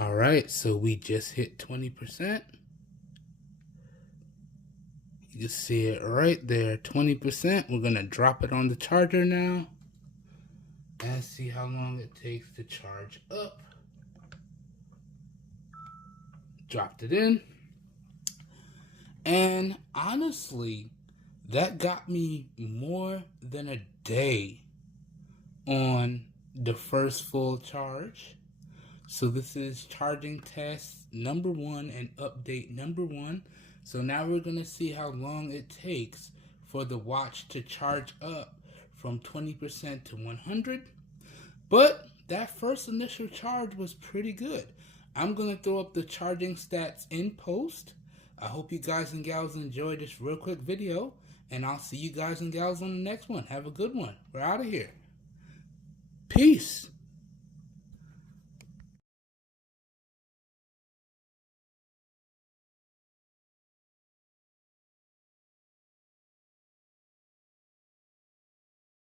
All right, so we just hit 20%. You can see it right there, 20%. We're gonna drop it on the charger now and see how long it takes to charge up. Dropped it in. And honestly, that got me more than a day on the first full charge. So this is charging test number 1 and update number 1. So now we're going to see how long it takes for the watch to charge up from 20% to 100. But that first initial charge was pretty good. I'm going to throw up the charging stats in post. I hope you guys and gals enjoyed this real quick video, and I'll see you guys and gals on the next one. Have a good one. We're out of here. Peace.